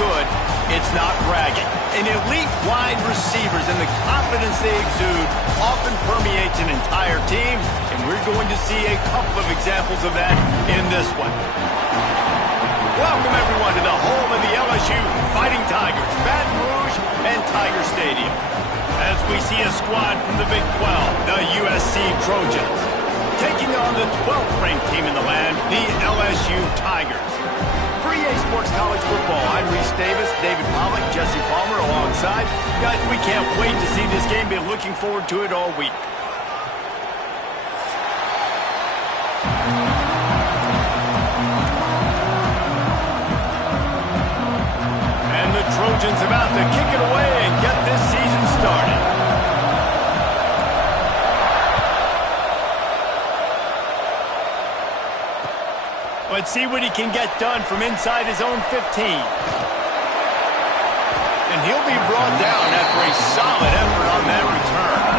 good, it's not bragging. And elite wide receivers and the confidence they exude often permeates an entire team, and we're going to see a couple of examples of that in this one. Welcome, everyone, to the home of the LSU Fighting Tigers, Baton Rouge and Tiger Stadium. As we see a squad from the Big 12, the USC Trojans, taking on the 12th-ranked team in the land, the LSU Tigers. For EA Sports College Football, I'm Reese Davis, David Pollack, Jesse Palmer alongside. Guys, we can't wait to see this game. Been looking forward to it all week. And the Trojans about to kick it away and get this season started. Let's see what he can get done from inside his own 15. And he'll be brought down after a solid effort on that return.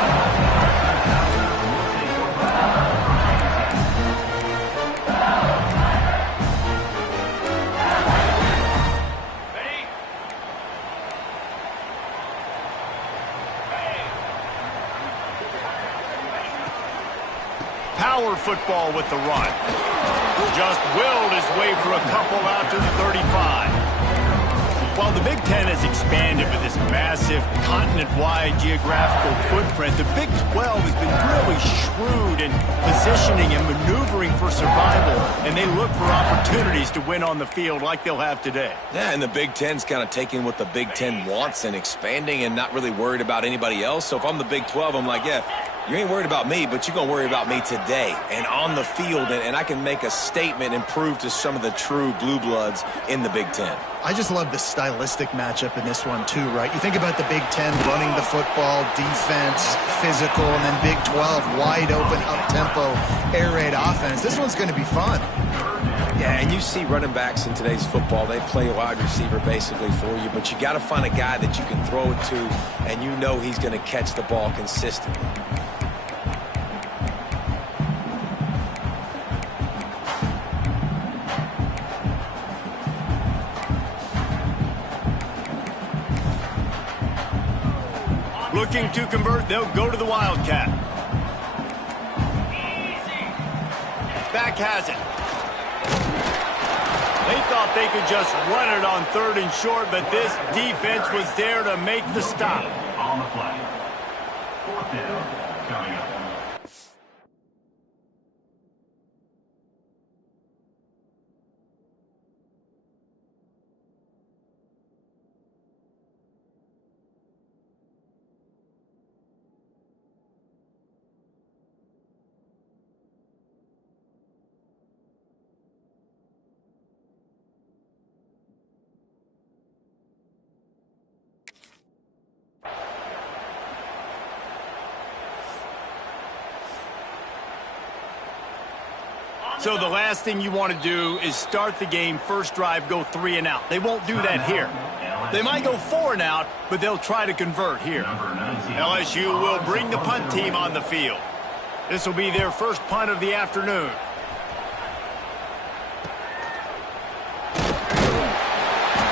Power football with the run. Just willed his way for a couple out to the 35. While the Big Ten has expanded with this massive continent-wide geographical footprint, the Big 12 has been really shrewd in positioning and maneuvering for survival, and they look for opportunities to win on the field like they'll have today. Yeah, and the Big Ten's kind of taking what the Big Ten wants and expanding and not really worried about anybody else. So if I'm the Big 12, I'm like, yeah, you ain't worried about me, but you're going to worry about me today and on the field, and I can make a statement and prove to some of the true blue bloods in the Big Ten. I just love the stylistic matchup in this one too, right? You think about the Big Ten running the football, defense, physical, and then Big 12 wide open, up-tempo, air raid offense. This one's going to be fun. Yeah, and you see running backs in today's football, they play a wide receiver basically for you, but you got to find a guy that you can throw it to, and you know he's going to catch the ball consistently. Looking to convert, they'll go to the Wildcat. Back has it. They thought they could just run it on 3rd and short, but this defense was there to make the stop. On the play. 4th down coming up. So the last thing you want to do is start the game, first drive, go 3 and out. They won't do that here. They might go 4 and out, but they'll try to convert here. LSU will bring the punt team on the field. This will be their first punt of the afternoon.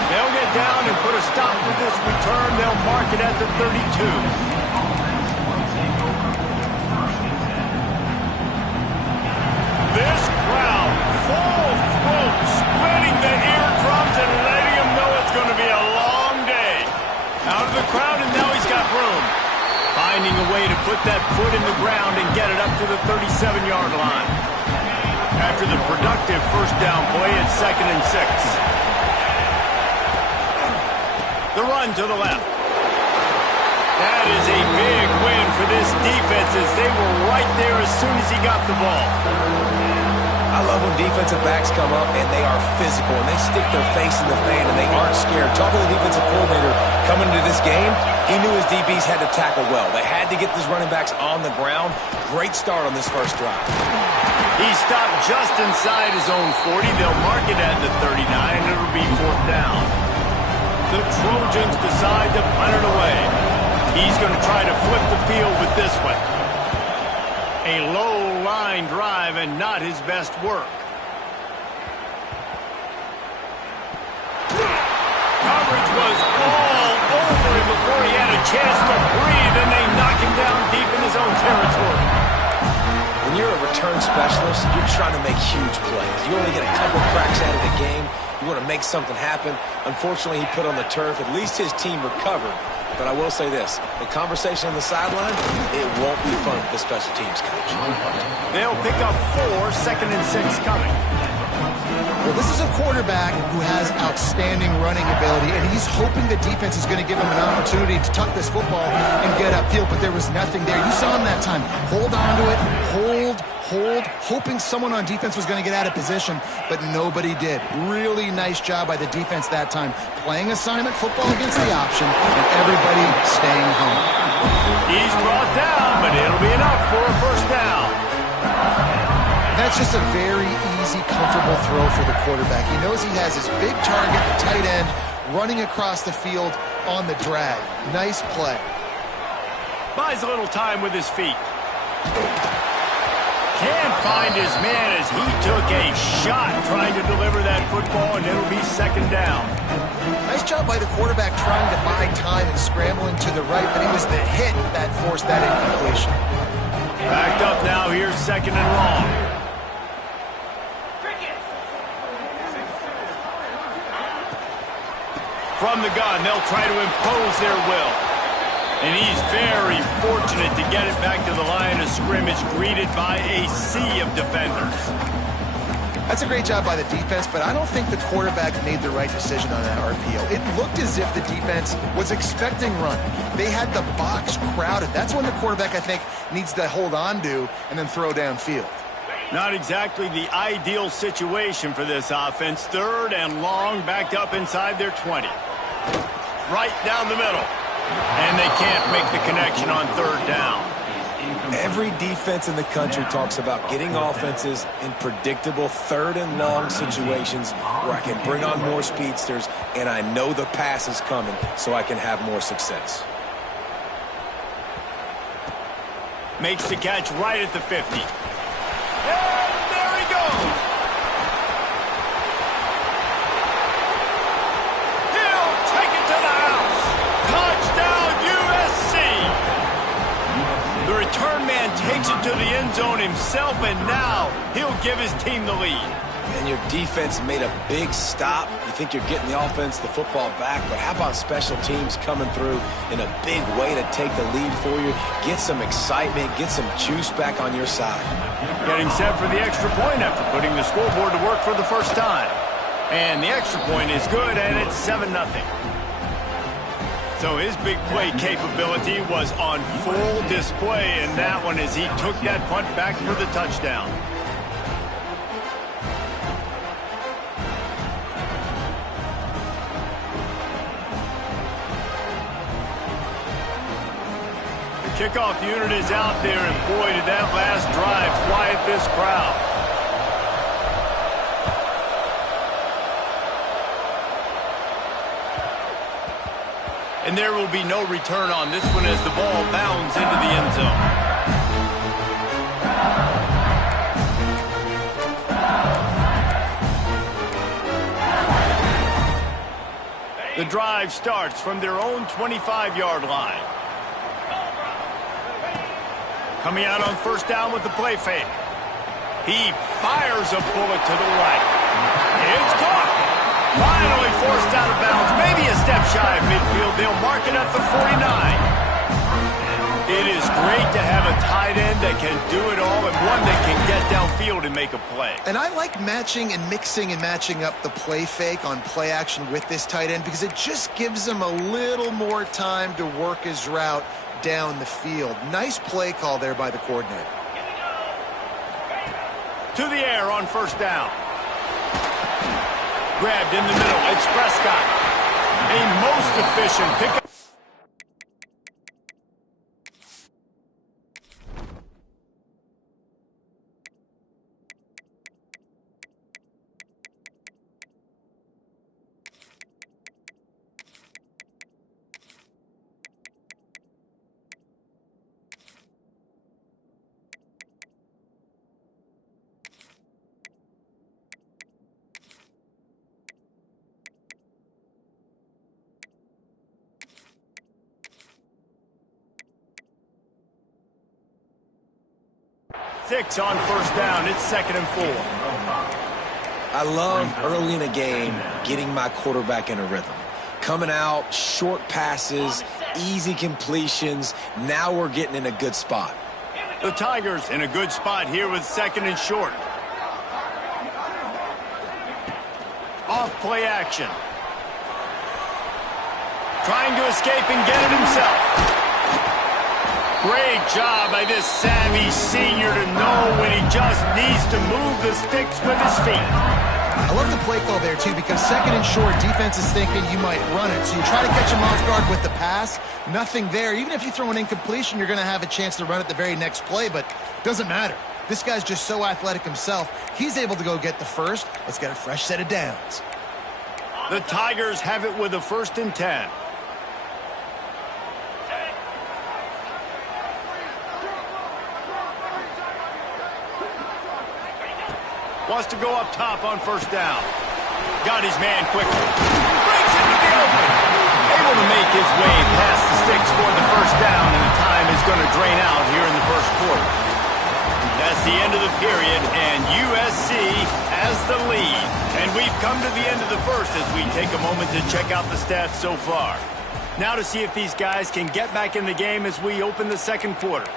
They'll get down and put a stop to this return. They'll mark it at the 32. This crowd, full throat, spreading the eardrums and letting him know it's going to be a long day. Out of the crowd, and now he's got room. Finding a way to put that foot in the ground and get it up to the 37-yard line. After the productive first down play, it's 2nd and 6. The run to the left. That is a big win for this defense as they were right there as soon as he got the ball. I love when defensive backs come up and they are physical and they stick their face in the fan and they aren't scared. Talking to the defensive coordinator coming into this game, he knew his DBs had to tackle well. They had to get these running backs on the ground. Great start on this first drive. He stopped just inside his own 40. They'll mark it at the 39. It'll be 4th down. The Trojans decide to punt it away. He's going to try to flip the field with this one. A low line drive and not his best work. trying to make huge plays. You only get a couple cracks at it a game. You want to make something happen. Unfortunately, he put on the turf. At least his team recovered. But I will say this, the conversation on the sideline, it won't be fun with the special teams coach. They'll pick up 4, 2nd and 6 coming. Well, this is a quarterback who has outstanding running ability, and he's hoping the defense is going to give him an opportunity to tuck this football and get upfield, but there was nothing there. You saw him that time. Hold on to it, hold, hoping someone on defense was going to get out of position, but nobody did. Really nice job by the defense that time. Playing assignment football against the option, and everybody staying home. He's brought down, but it'll be enough for a first down. That's just a very easy, comfortable throw for the quarterback. He knows he has his big target, the tight end, running across the field on the drag. Nice play. Buys a little time with his feet. Can't find his man as he took a shot trying to deliver that football, and it'll be 2nd down. Nice job by the quarterback trying to buy time and scrambling to the right, but it was the hit that forced that incompletion. Backed up now, here's 2nd and long. From the gun, they'll try to impose their will. And he's very fortunate to get it back to the line of scrimmage, greeted by a sea of defenders. That's a great job by the defense, but I don't think the quarterback made the right decision on that RPO. It looked as if the defense was expecting run. They had the box crowded. That's when the quarterback, I think, needs to hold on to and then throw downfield. Not exactly the ideal situation for this offense. 3rd and long, backed up inside their 20. Right down the middle. And they can't make the connection on 3rd down. Every defense in the country talks about getting offenses in predictable 3rd and long situations where I can bring on more speedsters and I know the pass is coming so I can have more success. Makes the catch right at the 50. And there he goes. He'll take it to the house. Touchdown, USC. The return man takes it to the end zone himself, and now he'll give his team the lead. And your defense made a big stop. You think you're getting the offense, the football back, but how about special teams coming through in a big way to take the lead for you, get some excitement, get some juice back on your side. Getting set for the extra point after putting the scoreboard to work for the first time. And the extra point is good, and it's 7-0. So his big play capability was on full display in that one as he took that punt back for the touchdown. The kickoff unit is out there, and boy, did that last drive quiet this crowd. And there will be no return on this one as the ball bounds into the end zone. The drive starts from their own 25-yard line. Coming out on 1st down with the play fake. He fires a bullet to the right. It's caught. Finally forced out of bounds, maybe a step shy of midfield. They'll mark it at the 49. It is great to have a tight end that can do it all and one that can get downfield and make a play. And I like matching and mixing and matching up the play fake on play action with this tight end because it just gives him a little more time to work his route down the field. Nice play call there by the coordinator. To the air on 1st down. Grabbed in the middle. It's Prescott. A most efficient pickup. 6 on first down. It's 2nd and 4. I love early in a game getting my quarterback in a rhythm. Coming out, short passes, easy completions. Now we're getting in a good spot. The Tigers in a good spot here with 2nd and short. Off play action. Trying to escape and get it himself. Great job by this savvy senior to know when he just needs to move the sticks with his feet. I love the play call there, too, because 2nd and short, defense is thinking you might run it. So you try to catch him off guard with the pass. Nothing there. Even if you throw an incompletion, you're going to have a chance to run it the very next play, but it doesn't matter. This guy's just so athletic himself. He's able to go get the first. Let's get a fresh set of downs. The Tigers have it with a 1st and 10. Wants to go up top on first down. Got his man quickly. Breaks into the open. Able to make his way past the sticks for the first down, and the time is going to drain out here in the first quarter. That's the end of the period, and USC has the lead. And we've come to the end of the first as we take a moment to check out the stats so far. Now to see if these guys can get back in the game as we open the second quarter.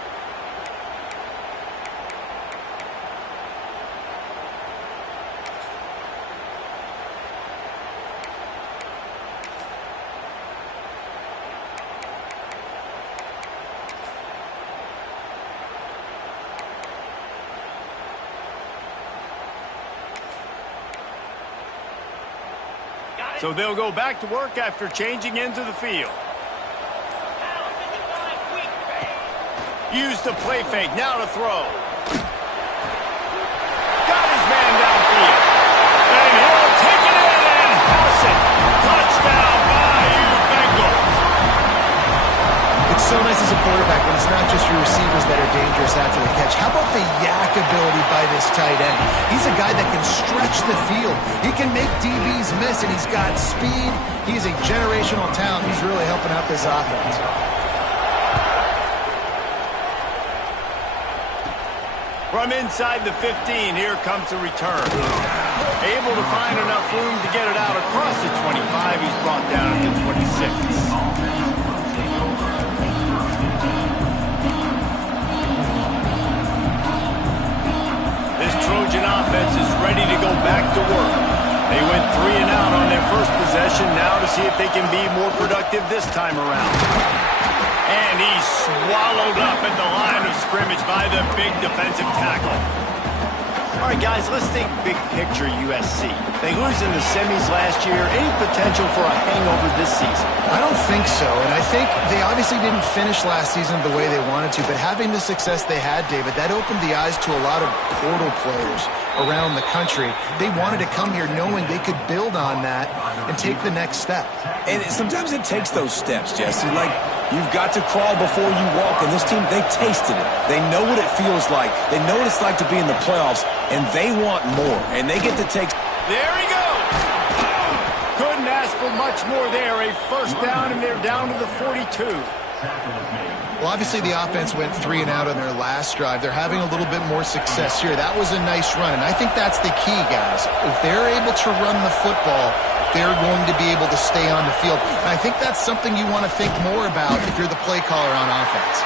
So they'll go back to work after changing into the field. Use the play fake, now to throw. Got his man downfield. And he'll take it in and house it. Touchdown, Bayou Bengals. It's so nice as a quarterback when it's not just your receivers that are dangerous after the catch. How about the yak ability by this tight end? He's a guy that can stretch the field. He can make DBs miss, and he's got speed. He's a generational talent. He's really helping out this offense. From inside the 15, here comes the return. Able to find enough room to get it out across the 25. He's brought down at the 26. Trojan offense is ready to go back to work. They went 3 and out on their first possession. Now to see if they can be more productive this time around. And he's swallowed up at the line of scrimmage by the big defensive tackle. All right, guys, let's think big picture USC. They lose in the semis last year. Any potential for a hangover this season? I don't think so, and I think they obviously didn't finish last season the way they wanted to, but having the success they had, David, that opened the eyes to a lot of portal players around the country. They wanted to come here knowing they could build on that and take the next step. And sometimes it takes those steps, Jesse. Like, you've got to crawl before you walk, and this team, they tasted it. They know what it feels like. They know what it's like to be in the playoffs, and they want more, and they get to take... There he goes! Couldn't ask for much more there. A first down, and they're down to the 42. Well, obviously the offense went 3 and out on their last drive. They're having a little bit more success here. That was a nice run, and I think that's the key, guys. If they're able to run the football, they're going to be able to stay on the field. And I think that's something you want to think more about if you're the play caller on offense.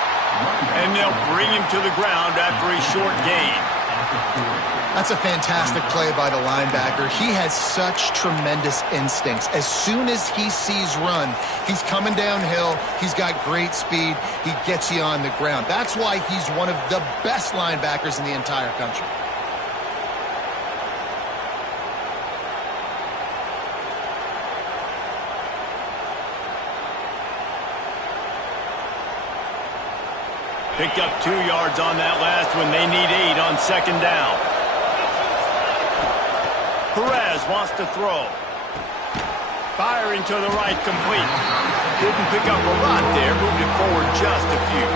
And they'll bring him to the ground after a short gain. That's a fantastic play by the linebacker. He has such tremendous instincts. As soon as he sees run, he's coming downhill. He's got great speed. He gets you on the ground. That's why he's one of the best linebackers in the entire country. Picked up 2 yards on that last one. They need 8 on second down. Perez wants to throw. Firing to the right, complete. Didn't pick up a lot there. Moved it forward just a few.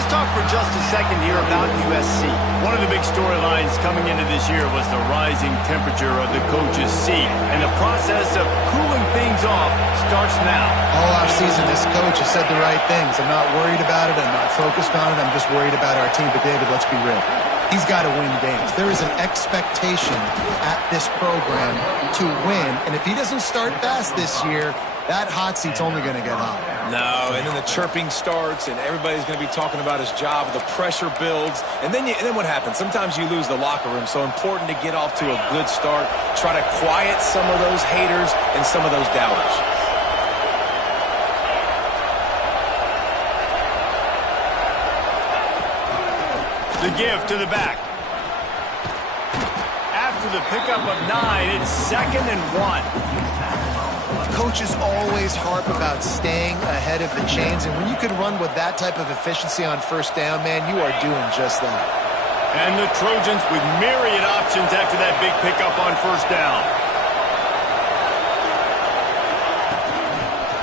Let's talk for just a second here about USC. One of the big storylines coming into this year was the rising temperature of the coach's seat. And the process of cooling things off starts now. All offseason, this coach has said the right things. I'm not worried about it. I'm not focused on it. I'm just worried about our team. But, David, let's be real. He's got to win games. There is an expectation at this program to win. And if he doesn't start fast this year, that hot seat's only going to get hot. No, and then the chirping starts, and everybody's going to be talking about his job. The pressure builds, and then what happens? Sometimes you lose the locker room, so important to get off to a good start. Try to quiet some of those haters and some of those doubters. The give to the back. After the pickup of 9, it's 2nd and 1. Coaches always harp about staying ahead of the chains, and when you can run with that type of efficiency on first down, man, you are doing just that. And the Trojans with myriad options after that big pickup on first down.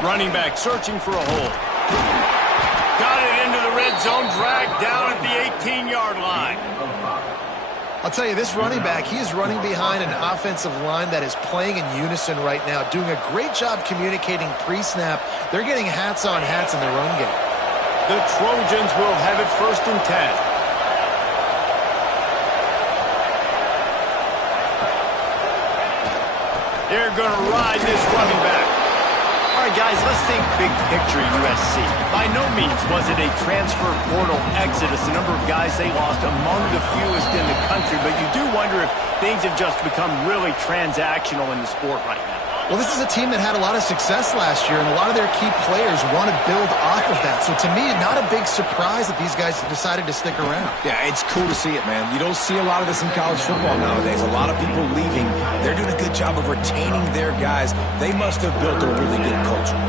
Running back searching for a hole. Got it into the red zone, dragged down at the 18-yard line. I'll tell you, this running back, he is running behind an offensive line that is playing in unison right now, doing a great job communicating pre-snap. They're getting hats on hats in the run game. The Trojans will have it 1st and 10. They're going to ride this running back. All right, guys, let's think big picture USC. By no means was it a transfer portal exodus, the number of guys they lost among the fewest in the country, but you do wonder if things have just become really transactional in the sport right now. Well, this is a team that had a lot of success last year, and a lot of their key players want to build off of that. So to me, not a big surprise that these guys decided to stick around. Yeah, it's cool to see it, man. You don't see a lot of this in college football nowadays. A lot of people leaving. They're doing a good job of retaining their guys. They must have built a really good culture.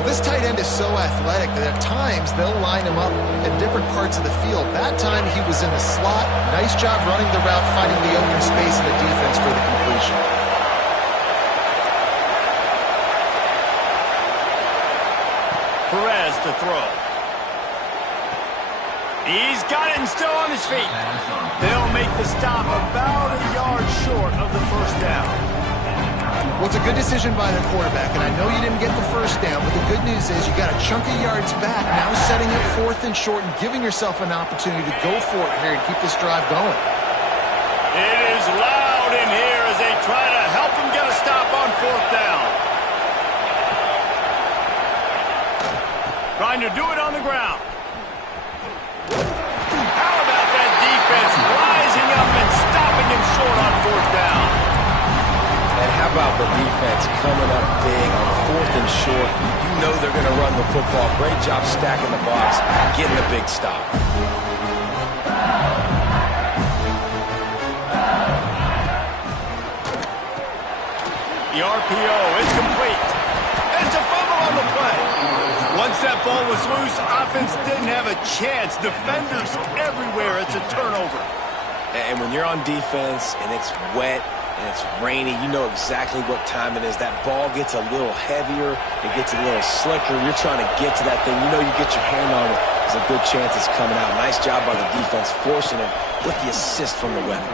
Well, this tight end is so athletic that at times they'll line him up in different parts of the field. That time he was in the slot. Nice job running the route, finding the open space in the defense for the completion. Perez to throw. He's got it and still on his feet. They'll make the stop about a yard short of the first down. Well, it's a good decision by the quarterback, and I know you didn't get the first down, but the good news is you got a chunk of yards back, now setting it 4th and short and giving yourself an opportunity to go for it here and keep this drive going. It is loud in here as they try to help him get a stop on 4th down. Trying to do it on the ground. How about that defense rising up and stopping him short on 4th down? And how about the defense coming up big on 4th and short? You know they're going to run the football. Great job stacking the box, getting the big stop. The RPO is complete. It's a fumble on the play. Once that ball was loose, offense didn't have a chance. Defenders everywhere. It's a turnover. And when you're on defense and it's wet and it's rainy, you know exactly what time it is. That ball gets a little heavier. It gets a little slicker. You're trying to get to that thing. You know you get your hand on it. There's a good chance it's coming out. Nice job by the defense forcing it with the assist from the weather.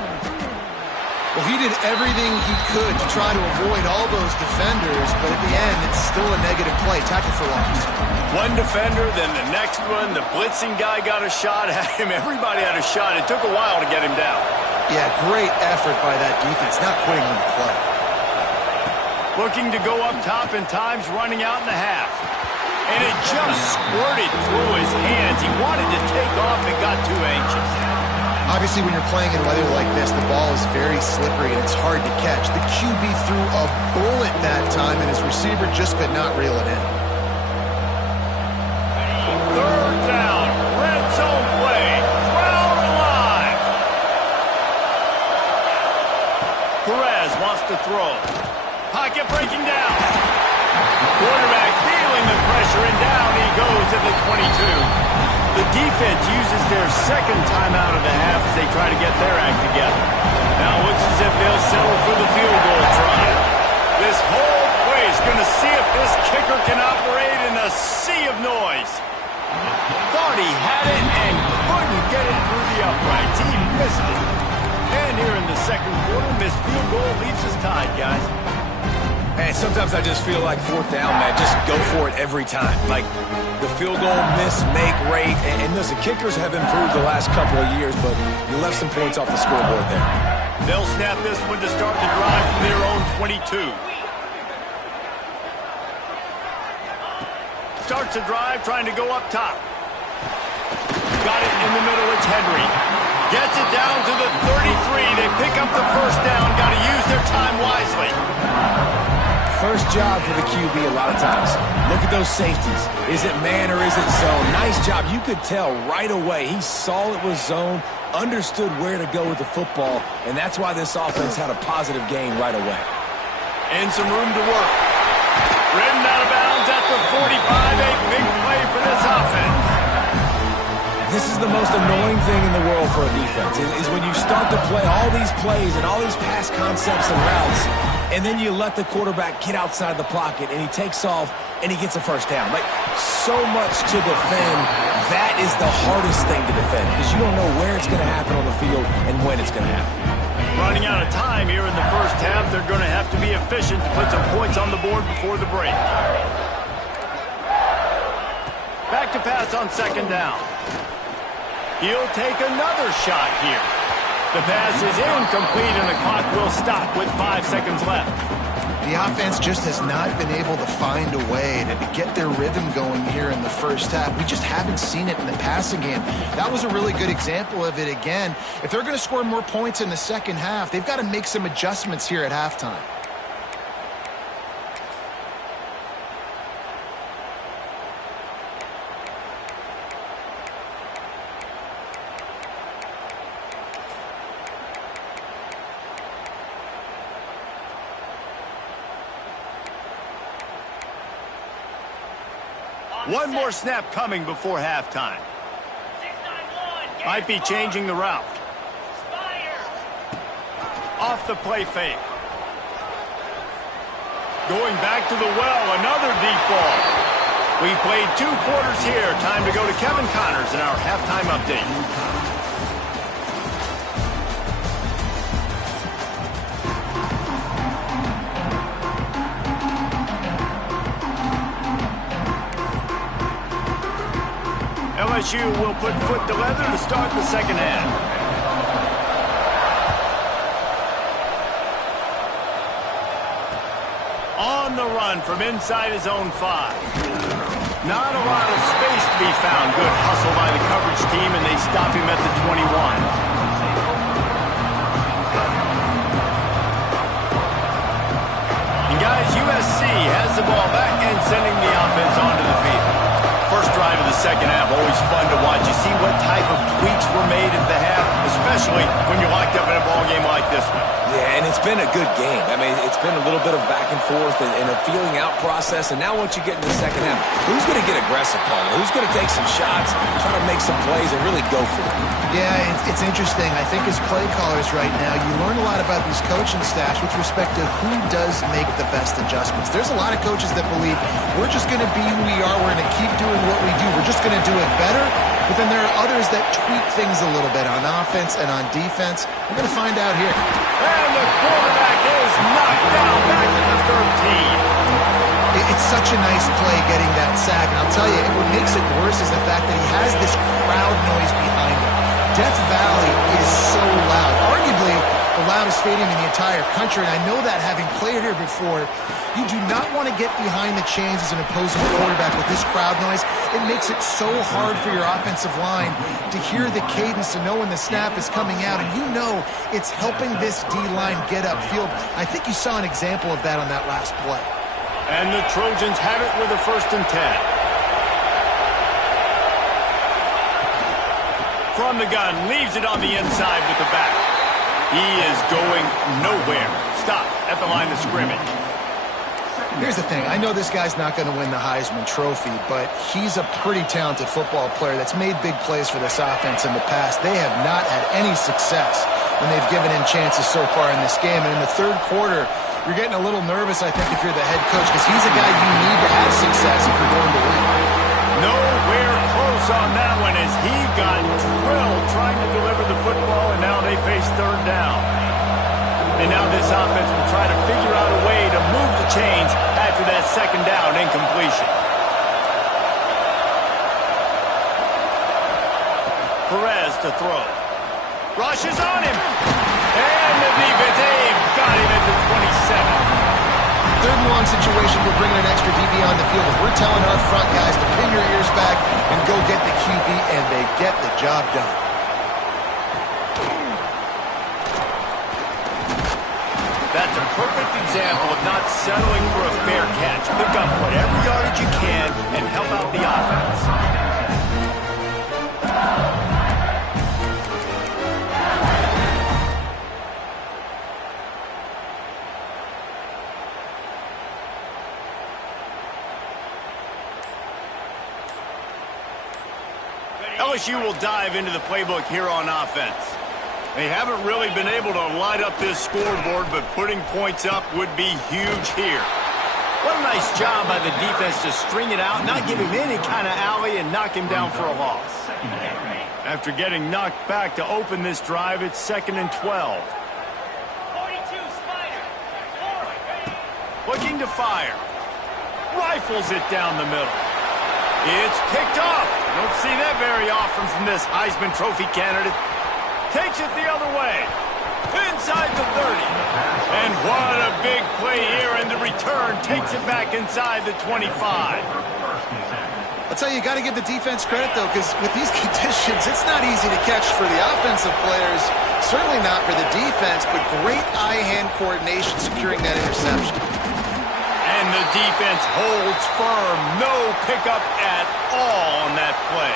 Well, he did everything he could to try to avoid all those defenders, but at the end, it's still a negative play. Tackle for loss. One defender, then the next one. The blitzing guy got a shot at him. Everybody had a shot. It took a while to get him down. Yeah, great effort by that defense, not quitting on the play. Looking to go up top, and time's running out in the half. And it just squirted through his hands. He wanted to take off and got too anxious. Obviously, when you're playing in weather like this, the ball is very slippery and it's hard to catch. The QB threw a bullet that time, and his receiver just could not reel it in. 3rd down, red zone play, crowd alive. Perez wants to throw. Pocket breaking down. Quarterback feeling the pressure, and down he goes at the 22. The defense uses their 2nd timeout of the half as they try to get their act together. Now it looks as if they'll settle for the field goal try. This whole play is going to see if this kicker can operate in a sea of noise. Thought he had it, field goal leaves us tied, guys. And sometimes I just feel like fourth down, man, just go for it every time. Like the field goal miss-make rate. And listen, kickers have improved the last couple of years, but you left some points off the scoreboard there. They'll snap this one to start the drive from their own 22. Starts the drive trying to go up top. Got it in the middle. It's Henry. Gets it down to the 33. They pick up the first down. Got to use their time wisely. First job for the QB a lot of times. Look at those safeties. Is it man or is it zone? Nice job. You could tell right away. He saw it was zone, understood where to go with the football, and that's why this offense had a positive gain right away. And some room to work. Ridden out of bounds at the 45. A big play for this offense. This is the most annoying thing in the world for a defense, is when you start to play all these plays and all these pass concepts and routes, and then you let the quarterback get outside the pocket, and he takes off, and he gets a first down. Like, so much to defend. That is the hardest thing to defend, because you don't know where it's going to happen on the field and when it's going to happen. Running out of time here in the first half. They're going to have to be efficient to put some points on the board before the break. Back to pass on second down. He'll take another shot here. The pass is incomplete, and the clock will stop with 5 seconds left. The offense just has not been able to find a way to get their rhythm going here in the first half. We just haven't seen it in the passing game. That was a really good example of it again. If they're going to score more points in the second half, they've got to make some adjustments here at halftime. One more snap coming before halftime. Might be changing the route. Off the play fake. Going back to the well, another deep ball. We played 2 quarters here. Time to go to Kevin Connors in our halftime update. LSU will put foot to leather to start the second half. On the run from inside his own 5. Not a lot of space to be found. Good hustle by the coverage team, and they stop him at the 21. And guys, USC has the ball back and sending the offense onto the field. First drive of the second half, always fun to watch. You see what type of tweaks were made at the half, especially when you're locked up in a ball game like this one. Yeah, and it's been a good game. I mean, it's been a little bit of back and forth and a feeling out process. And now once you get in the second half, who's going to get aggressive, Paul? Who's going to take some shots, try to make some plays, and really go for it? Yeah, it's interesting. I think as play callers right now, you learn a lot about these coaching staffs with respect to who does make the best adjustments. There's a lot of coaches that believe we're just going to be who we are. We're going to keep doing what we do. We're just going to do it better. But then there are others that tweak things a little bit on offense and on defense. We're going to find out here. And the quarterback is knocked down back at the 13. It's such a nice play getting that sack. And I'll tell you, what makes it worse is the fact that he has this crowd noise behind him. Death Valley is so loud. Arguably the loudest stadium in the entire country. And I know that having played here before, you do not want to get behind the chains as an opposing quarterback with this crowd noise. It makes it so hard for your offensive line to hear the cadence, to know when the snap is coming out. And you know it's helping this D-line get upfield. I think you saw an example of that on that last play. And the Trojans have it with a 1st and 10. From the gun, leaves it on the inside with the back. He is going nowhere. Stop at the line of scrimmage. Here's the thing. I know this guy's not going to win the Heisman Trophy, but he's a pretty talented football player that's made big plays for this offense in the past. They have not had any success when they've given him chances so far in this game. And in the 3rd quarter, you're getting a little nervous, I think, if you're the head coach, because he's a guy you need to have success if you're going to win. Nowhere close on that one as he got drilled trying to deliver the football, and now they face 3rd down. And now this offense will try to figure out a way to move the chains after that second down incompletion. Perez to throw. Rushes on him. And the defense, they've got him at the 27. 3rd-and-long situation, we're bringing an extra DB on the field, and we're telling our front guys to pin your ears back and go get the QB, and they get the job done. That's a perfect example of not settling for a fair catch. Pick up whatever yardage you can and help out the offense. LSU will dive into the playbook here on offense. They haven't really been able to light up this scoreboard, but putting points up would be huge here. What a nice job by the defense to string it out, not give him any kind of alley, and knock him down for a loss. After getting knocked back to open this drive, it's 2nd and 12. Looking to fire. Rifles it down the middle. It's picked off. Don't see that very often from this Heisman Trophy candidate. Takes it the other way. Inside the 30. And what a big play here, and the return takes it back inside the 25. I'll tell you, you got to give the defense credit, though, because with these conditions, it's not easy to catch for the offensive players. Certainly not for the defense, but great eye-hand coordination securing that interception. And the defense holds firm. No pickup at all on that play.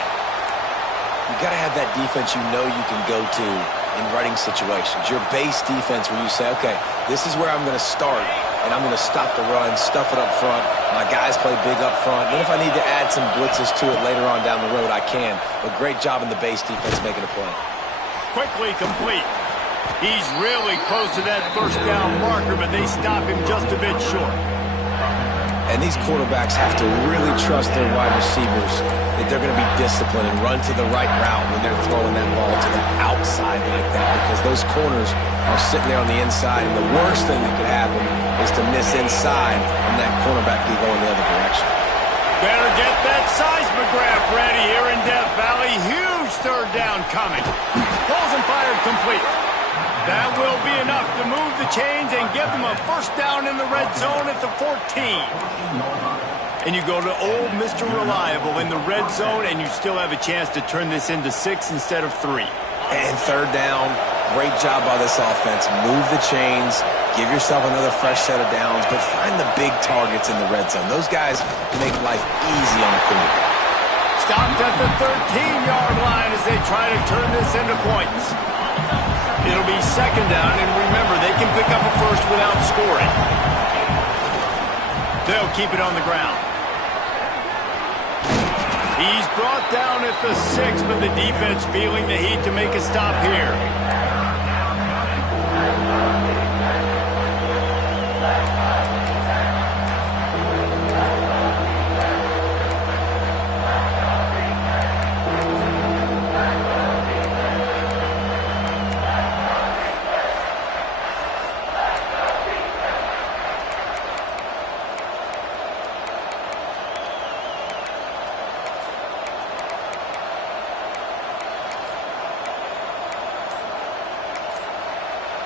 You got to have that defense you know you can go to in running situations. Your base defense where you say, okay, this is where I'm going to start, and I'm going to stop the run, stuff it up front. My guys play big up front. Then if I need to add some blitzes to it later on down the road, I can. But great job in the base defense making a play. Quickly complete. He's really close to that 1st down marker, but they stop him just a bit short. And these quarterbacks have to really trust their wide receivers that they're going to be disciplined and run to the right route when they're throwing that ball to the outside like that, because those corners are sitting there on the inside, and the worst thing that could happen is to miss inside and that cornerback be going the other direction. Better get that seismograph ready here in Death Valley. Huge 3rd down coming. Balls and fired complete. That will be enough to move the chains and give them a 1st down in the red zone at the 14. And you go to old Mr. Reliable in the red zone, and you still have a chance to turn this into 6 instead of 3. And 3rd down, great job by this offense. Move the chains, give yourself another fresh set of downs, but find the big targets in the red zone. Those guys make life easy on the quarterback. Stopped at the 13-yard line as they try to turn this into points. It'll be 2nd down, and remember, they can pick up a 1st without scoring. They'll keep it on the ground. He's brought down at the 6, but the defense feeling the heat to make a stop here.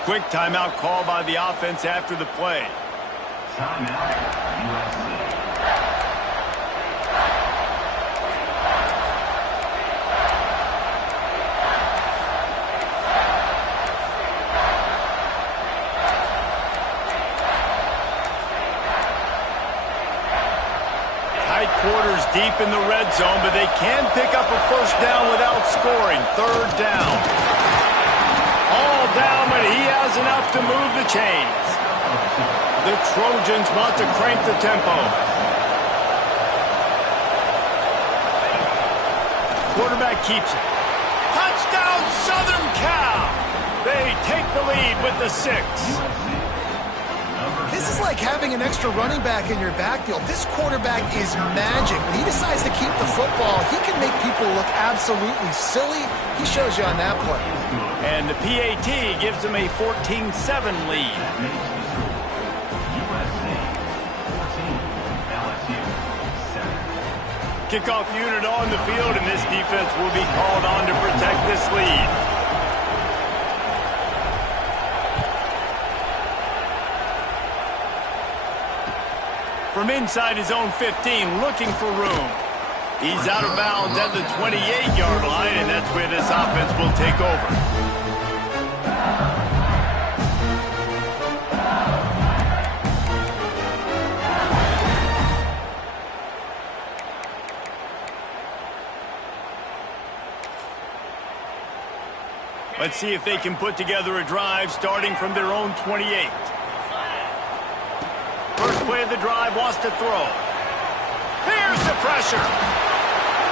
Quick timeout call by the offense after the play. Timeout, USC. Tight quarters deep in the red zone, but they can pick up a 1st down without scoring. 3rd down. All down, but he has enough to move the chains. The Trojans want to crank the tempo. Quarterback keeps it. Touchdown, Southern Cal! They take the lead with the 6. This is like having an extra running back in your backfield. This quarterback is magic. When he decides to keep the football, he can make people look absolutely silly. He shows you on that play. And the PAT gives them a 14-7 lead. Kickoff unit on the field, and this defense will be called on to protect this lead. From inside his own 15, looking for room. He's out of bounds at the 28-yard line, and that's where this offense will take over. Let's see if they can put together a drive starting from their own 28. First play of the drive, wants to throw. Here's the pressure.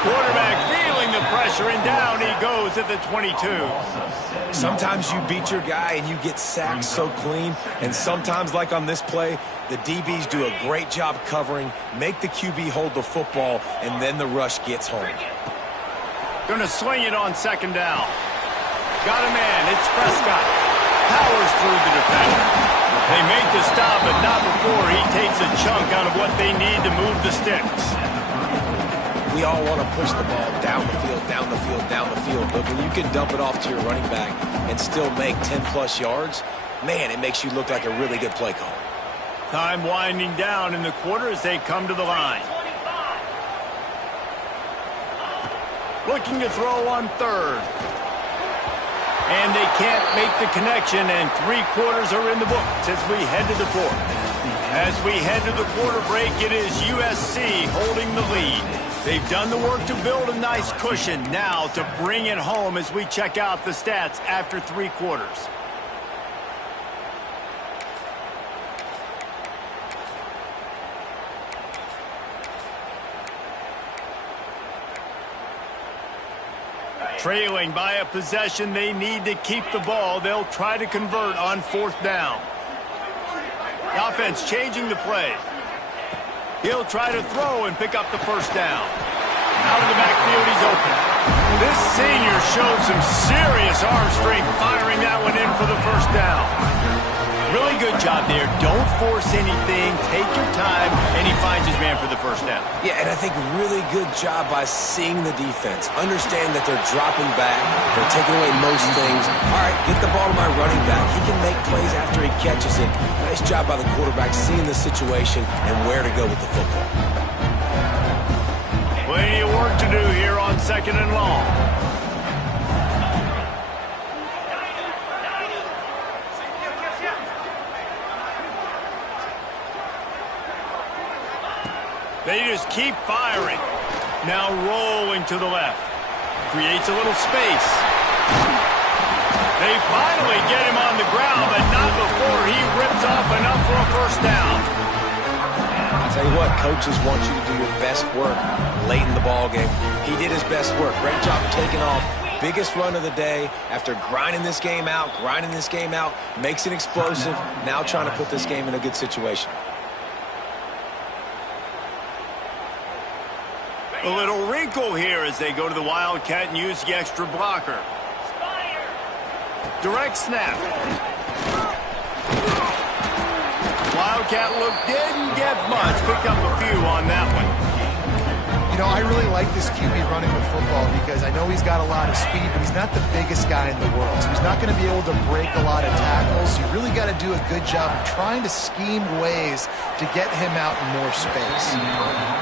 Quarterback feeling the pressure, and down he goes at the 22. Sometimes you beat your guy and you get sacked so clean, and sometimes, like on this play, the DBs do a great job covering, make the QB hold the football, and then the rush gets home. Gonna swing it on second down. Got a man, it's Prescott. Powers through the defender. They make the stop, but not before he takes a chunk out of what they need to move the sticks. We all want to push the ball down the field, down the field, down the field, but when you can dump it off to your running back and still make 10-plus yards, man, it makes you look like a really good play call. Time winding down in the quarter as they come to the line. Looking to throw on third. And they can't make the connection, and 3 quarters are in the books as we head to the fourth. As we head to the quarter break, it is USC holding the lead. They've done the work to build a nice cushion. Now to bring it home as we check out the stats after 3 quarters. Trailing by a possession, they need to keep the ball. They'll try to convert on 4th down. The offense changing the play. He'll try to throw and pick up the first down. Out of the backfield, he's open. This senior shows some serious arm strength firing that one in for the first down. Really good job there. Don't force anything. Take your time, and he finds his man for the first down. Yeah, and I think really good job by seeing the defense. Understand that they're dropping back. They're taking away most things. All right, get the ball to my running back. He can make plays after he catches it. Nice job by the quarterback seeing the situation and where to go with the football. Plenty of work to do here on 2nd and long. They just keep firing. Now rolling to the left. Creates a little space. They finally get him on the ground, but not before he rips off enough for a first down. I'll tell you what, coaches want you to do your best work late in the ball game. He did his best work. Great job taking off. Biggest run of the day after grinding this game out, makes it explosive. Now trying to put this game in a good situation. A little wrinkle here as they go to the Wildcat and use the extra blocker. Direct snap. Wildcat didn't get much. Picked up a few on that one. You know, I really like this QB running the football because I know he's got a lot of speed, but he's not the biggest guy in the world. So he's not going to be able to break a lot of tackles. You really got to do a good job of trying to scheme ways to get him out in more space.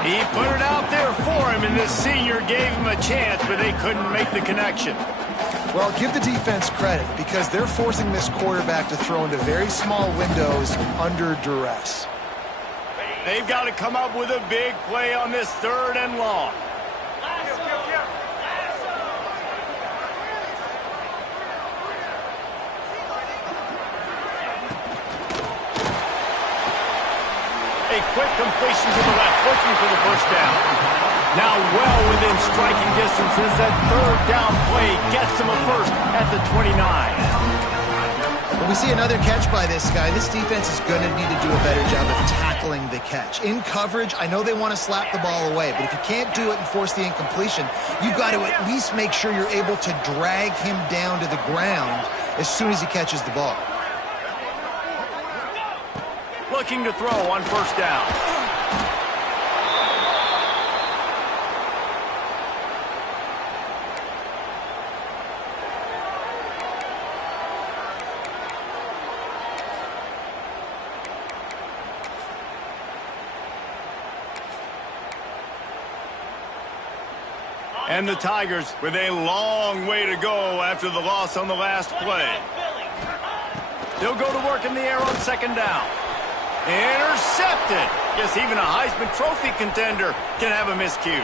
He put it out there for him, and this senior gave him a chance, but they couldn't make the connection. Well, give the defense credit because they're forcing this quarterback to throw into very small windows under duress. They've got to come up with a big play on this 3rd and long. A quick completion to the left, looking for the first down. Now well within striking distance as that 3rd down play gets him a first at the 29. When we see another catch by this guy, this defense is going to need to do a better job of tackling the catch. In coverage, I know they want to slap the ball away, but if you can't do it and force the incompletion, you've got to at least make sure you're able to drag him down to the ground as soon as he catches the ball. Looking to throw on first down. And the Tigers with a long way to go after the loss on the last play. They'll go to work in the air on second down. Intercepted. Guess even a Heisman Trophy contender can have a miscue.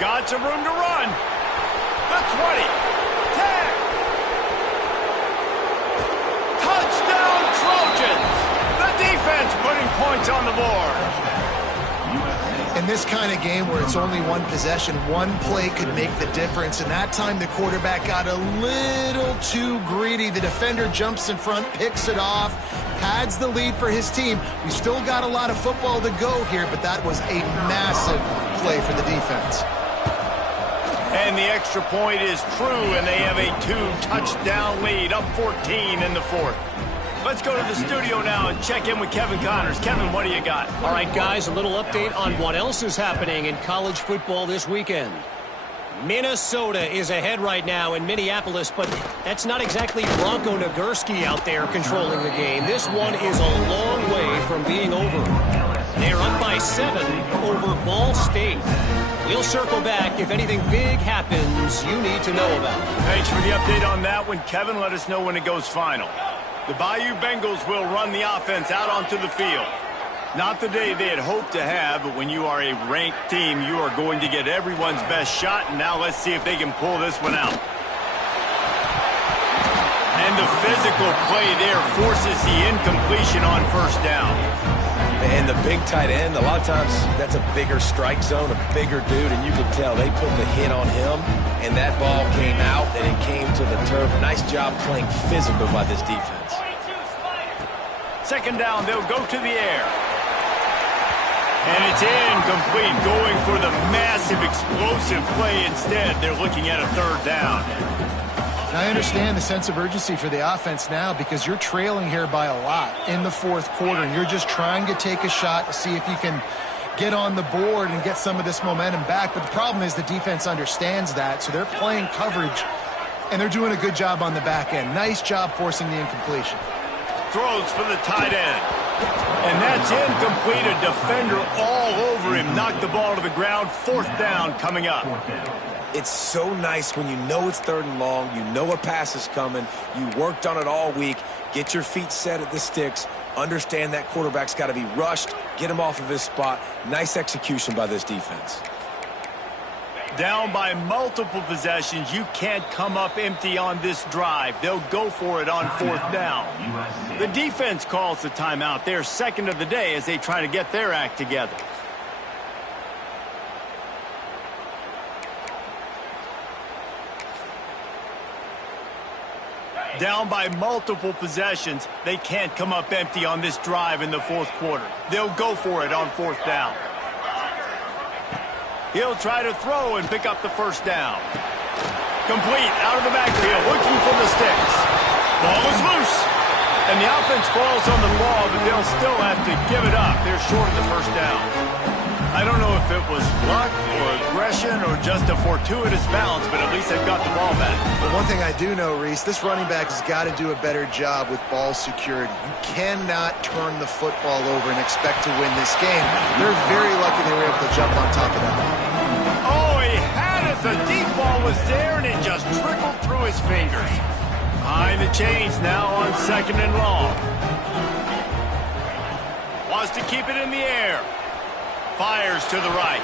Got some room to run. The 20. 10. Touchdown Trojans. The defense putting points on the board. In this kind of game where it's only one possession, one play could make the difference. And that time the quarterback got a little too greedy. The defender jumps in front, picks it off, pads the lead for his team. We still got a lot of football to go here, but that was a massive play for the defense. And the extra point is true, and they have a 2-touchdown lead, up 14 in the fourth. Let's go to the studio now and check in with Kevin Connors. Kevin, what do you got? All right, guys, a little update on what else is happening in college football this weekend. Minnesota is ahead right now in Minneapolis, but that's not exactly Bronco Nagurski out there controlling the game. This one is a long way from being over. They're up by 7 over Ball State. We'll circle back if anything big happens you need to know about. Thanks for the update on that one, Kevin. Let us know when it goes final. The Bayou Bengals will run the offense out onto the field. Not the day they had hoped to have, but when you are a ranked team, you are going to get everyone's best shot, and now let's see if they can pull this one out. And the physical play there forces the incompletion on first down. And the big tight end, a lot of times that's a bigger strike zone, a bigger dude, and you can tell they put the hit on him, and that ball came out, and it came to the turf. Nice job playing physical by this defense. Second down, they'll go to the air. And it's incomplete, going for the massive explosive play instead. They're looking at a third down. And I understand the sense of urgency for the offense now because you're trailing here by a lot in the fourth quarter, and you're just trying to take a shot to see if you can get on the board and get some of this momentum back. But the problem is the defense understands that, so they're playing coverage, and they're doing a good job on the back end. Nice job forcing the incompletion. Throws for the tight end. And that's incomplete. A defender all over him. Knocked the ball to the ground. Fourth down coming up. It's so nice when you know it's third and long, you know a pass is coming, you worked on it all week, get your feet set at the sticks, understand that quarterback's got to be rushed, get him off of his spot. Nice execution by this defense. Down by multiple possessions, you can't come up empty on this drive. They'll go for it on fourth down. The defense calls the timeout. They're second of the day as they try to get their act together. Down by multiple possessions, they can't come up empty on this drive in the fourth quarter. They'll go for it on fourth down. He'll try to throw and pick up the first down. Complete out of the backfield, looking for the sticks. Ball is loose. And the offense falls on the ball, but they'll still have to give it up. They're short of the first down. I don't know if it was luck or aggression or just a fortuitous bounce, but at least they've got the ball back. But one thing I do know, Reese, this running back has got to do a better job with ball security. You cannot turn the football over and expect to win this game. They're very lucky they were able to jump on top of that. Oh, he had it. The deep ball was there, and it just trickled through his fingers. Behind the chains now on second and long. Wants to keep it in the air. Fires to the right.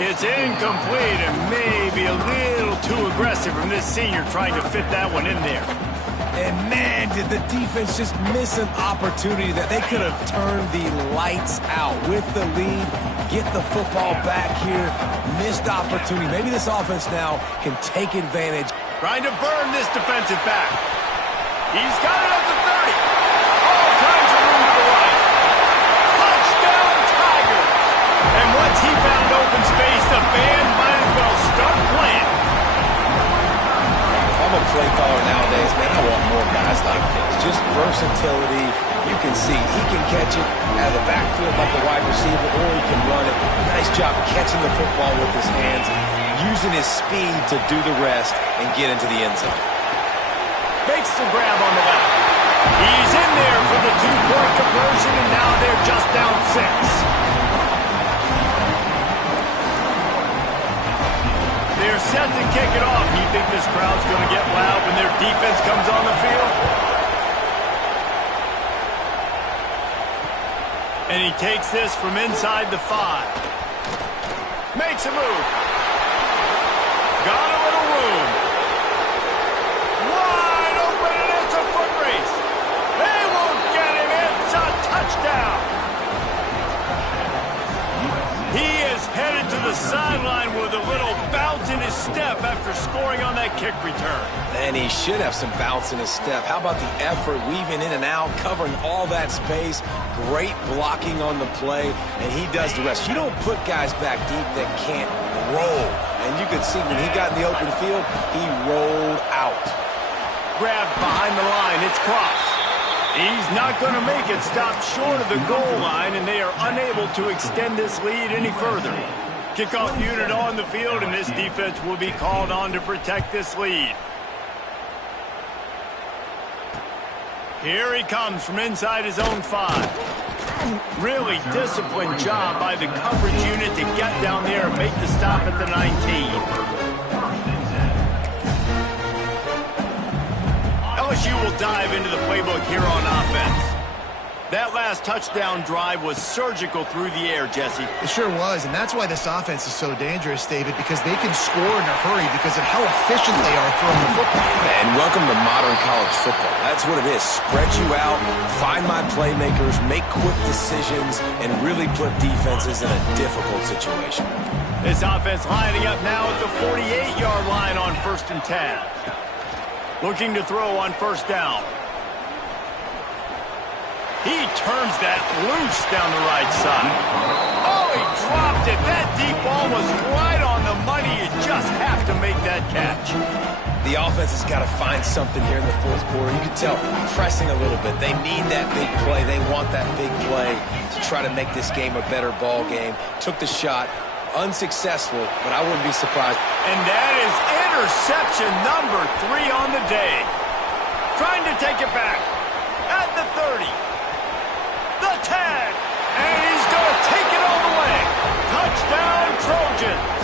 It's incomplete and maybe a little too aggressive from this senior trying to fit that one in there. And man, did the defense just miss an opportunity that they could have turned the lights out with the lead, get the football back here, missed opportunity. Maybe this offense now can take advantage. Trying to burn this defensive back. He's got it up to 30. All kinds of room to the right. Touchdown, Tigers. And once he found open space, the band might as well start playing. If I'm a play caller nowadays, man, I want more guys like this. Just versatility. You can see he can catch it out of the backfield like a wide receiver, or he can run it. Nice job catching the football with his hands, using his speed to do the rest and get into the end zone. Makes the grab on the left. He's in there for the two-point conversion, and now they're just down 6. They're set to kick it off. You think this crowd's going to get loud when their defense comes on the field? And he takes this from inside the 5. Makes a move. Got a little room. Wide open, and it's a foot race. They won't get him. It's a touchdown. He is headed to the sideline with a little bounce in his step after scoring on that kick return. And he should have some bounce in his step. How about the effort, weaving in and out, covering all that space. Great blocking on the play, and he does the rest. You don't put guys back deep that can't roll. And you could see when he got in the open field, he rolled out. Grabbed behind the line. It's Cross. He's not going to make it. Stopped short of the goal line, and they are unable to extend this lead any further. Kickoff unit on the field, and this defense will be called on to protect this lead. Here he comes from inside his own 5. Really disciplined job by the coverage unit to get down there and make the stop at the 19. LSU will dive into the playbook here on offense. That last touchdown drive was surgical through the air, Jesse. It sure was, and that's why this offense is so dangerous, David, because they can score in a hurry because of how efficient they are throwing the football. And welcome to modern college football. That's what it is. Spread you out, find my playmakers, make quick decisions, and really put defenses in a difficult situation. This offense lining up now at the 48-yard line on 1st and 10. Looking to throw on 1st down. He turns that loose down the right side. Oh, he dropped it. That deep ball was right on the money. You just have to make that catch. The offense has got to find something here in the 4th quarter. You can tell pressing a little bit. They need that big play. They want that big play to try to make this game a better ball game. Took the shot. Unsuccessful, but I wouldn't be surprised. And that is interception number 3 on the day. Trying to take it back. At the 30. The 10. And he's going to take it all the way. Touchdown, Trojans.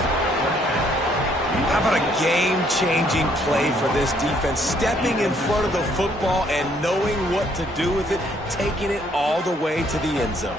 How about a game-changing play for this defense? Stepping in front of the football and knowing what to do with it, taking it all the way to the end zone.